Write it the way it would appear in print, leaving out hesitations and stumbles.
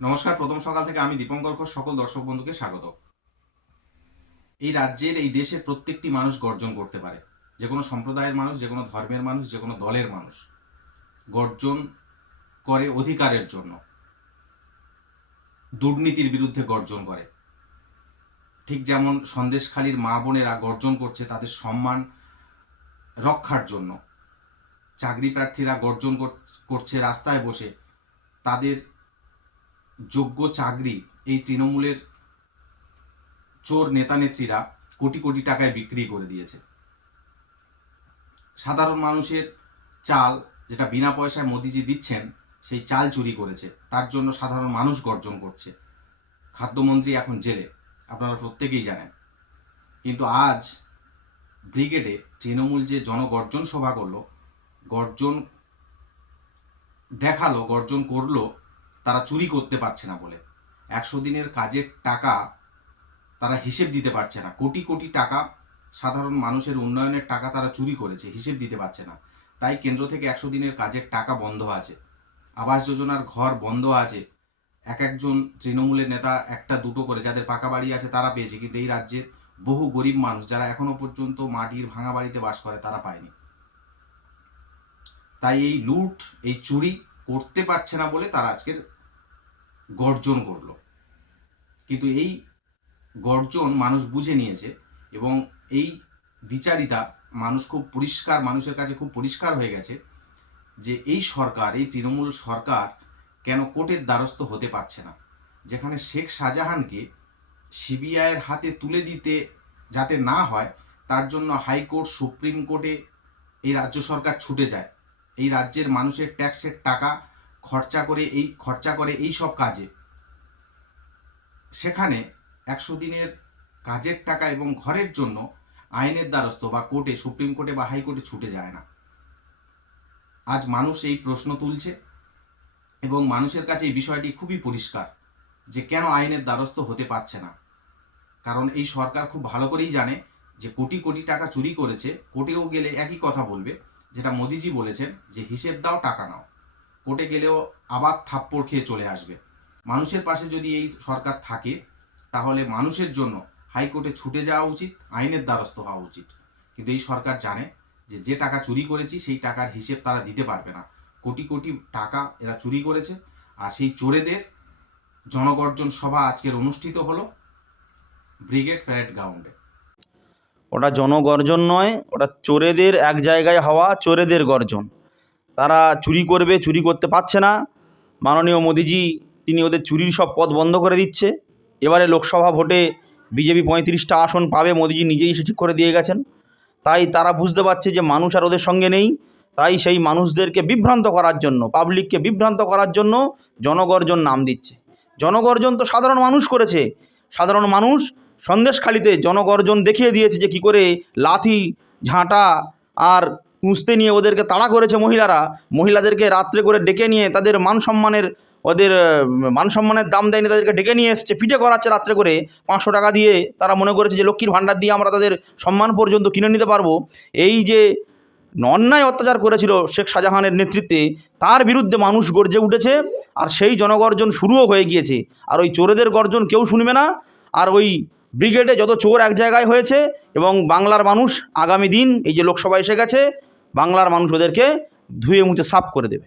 নমস্কার। প্রথম সকাল থেকে আমি দীপঙ্কর ঘোষ সকল দর্শক বন্ধুকে স্বাগত। এই রাজ্যের, এই দেশের প্রত্যেকটি মানুষ গর্জন করতে পারে। যে কোনো সম্প্রদায়ের মানুষ, যে কোনো ধর্মের মানুষ, যে কোনো দলের মানুষ গর্জন করে অধিকারের জন্য, দুর্নীতির বিরুদ্ধে গর্জন করে। ঠিক যেমন সন্দেশখালীর মা বোনেরা গর্জন করছে তাদের সম্মান রক্ষার জন্য, চাকরি প্রার্থীরা গর্জন করছে রাস্তায় বসে তাদের যোগ্য চাকরি এই তৃণমূলের চোর নেতানেত্রীরা কোটি কোটি টাকায় বিক্রি করে দিয়েছে। সাধারণ মানুষের চাল, যেটা বিনা পয়সায় মোদিজি দিচ্ছেন, সেই চাল চুরি করেছে, তার জন্য সাধারণ মানুষ গর্জন করছে। খাদ্যমন্ত্রী এখন জেলে, আপনারা প্রত্যেকেই জানেন। কিন্তু আজ ব্রিগেডে তৃণমূল যে জনগর্জন সভা করলো, গর্জন দেখালো, গর্জন করলো তারা চুরি করতে পারছে না বলে। 100 দিনের কাজের টাকা তারা হিসেব দিতে পারছে না। কোটি কোটি টাকা সাধারণ মানুষের উন্নয়নের টাকা তারা চুরি করেছে, হিসেব দিতে পারছে না। তাই কেন্দ্র থেকে 100 দিনের কাজের টাকা বন্ধ আছে, আবাস যোজনার ঘর বন্ধ আছে। একজন তৃণমূলের নেতা একটা দুটো করে যাদের পাকা বাড়ি আছে তারা পেয়েছে, কিন্তু এই রাজ্যের বহু গরিব মানুষ যারা এখনো পর্যন্ত মাটির ভাঙা বাড়িতে বাস করে তারা পায়নি। তাই এই লুট, এই চুরি করতে পারছে না বলে তারা আজকের গর্জন করলো। কিন্তু এই গর্জন মানুষ বুঝে নিয়েছে এবং এই দ্বিচারিতা মানুষ খুব পরিষ্কার, মানুষের কাছে খুব পরিষ্কার হয়ে গেছে যে এই সরকার, এই তৃণমূল সরকার কেন কোর্টের দ্বারস্থ হতে পারছে না। যেখানে শেখ শাহজাহানকে সিবিআইয়ের হাতে তুলে দিতে যাতে না হয় তার জন্য হাইকোর্ট, সুপ্রিম কোর্টে এই রাজ্য সরকার ছুটে যায়। এই রাজ্যের মানুষের ট্যাক্সের টাকা খরচা করে এই সব কাজে। সেখানে 100 দিনের কাজের টাকা এবং ঘরের জন্য আইনের দ্বারস্থ বা কোর্টে, সুপ্রিম কোর্টে বা হাইকোর্টে ছুটে যায় না। আজ মানুষ এই প্রশ্ন তুলছে এবং মানুষের কাছে এই বিষয়টি খুবই পরিষ্কার যে কেন আইনের দ্বারস্থ হতে পারছে না। কারণ এই সরকার খুব ভালো করেই জানে যে কোটি কোটি টাকা চুরি করেছে। কোর্টেও গেলে একই কথা বলবে, যেটা মোদিজি বলেছেন যে হিসেব দাও, টাকা নাও। কোর্টে গেলেও আবার থাপ্পড় খেয়ে চলে আসবে। মানুষের পাশে যদি এই সরকার থাকে তাহলে মানুষের জন্য হাইকোর্টে ছুটে যাওয়া উচিত, আইনের দ্বারস্থ হওয়া উচিত। কিন্তু এই সরকার জানে যে টাকা চুরি করেছি সেই টাকার হিসেব তারা দিতে পারবে না। কোটি কোটি টাকা এরা চুরি করেছে। আর সেই চোরেদের জনগর্জন সভা আজকের অনুষ্ঠিত হলো ব্রিগেড প্যারেড গ্রাউন্ডে। ওটা জনগর্জন নয়, ওটা চোরেদের এক জায়গায় হওয়া চোরেদের গর্জন। তারা চুরি করবে, চুরি করতে পারছে না। মাননীয় মোদিজি তিনি ওদের চুরির সব পথ বন্ধ করে দিচ্ছে। এবারে লোকসভা ভোটে বিজেপি 35টা আসন পাবে, মোদিজি নিজেই সে ঠিক করে দিয়ে গেছেন। তাই তারা বুঝতে পারছে যে মানুষ আর ওদের সঙ্গে নেই। তাই সেই মানুষদেরকে বিভ্রান্ত করার জন্য, পাবলিককে বিভ্রান্ত করার জন্য জনগর্জন নাম দিচ্ছে। জনগর্জন তো সাধারণ মানুষ করেছে। সাধারণ মানুষ সন্দেশখালিতে জনগর্জন দেখিয়ে দিয়েছে যে কী করে লাঠি, ঝাঁটা আর কুঁচতে নিয়ে ওদেরকে তাড়া করেছে মহিলাদেরকে রাত্রে করে ডেকে নিয়ে তাদের ওদের মান সম্মানের দাম দেয়নি, তাদেরকে ডেকে নিয়ে এসছে, পিঠে করাচ্ছে রাত্রে করে 500 টাকা দিয়ে। তারা মনে করেছে যে লক্ষ্মীর ভাণ্ডার দিয়ে আমরা তাদের সম্মান পর্যন্ত কিনে নিতে পারবো। এই যে অন্যায় অত্যাচার করেছিল শেখ শাহজাহানের নেতৃত্বে, তার বিরুদ্ধে মানুষ গর্জে উঠেছে। আর সেই জনগর্জন শুরুও হয়ে গিয়েছে। আর ওই চোরেদের গর্জন কেউ শুনবে না। আর ওই ব্রিগেডে যত চোর এক জায়গায় হয়েছে, এবং বাংলার মানুষ আগামী দিন, এই যে লোকসভা এসে গেছে, বাংলার মানুষ ওদেরকে ধুয়ে মুছে সাফ করে দেবে।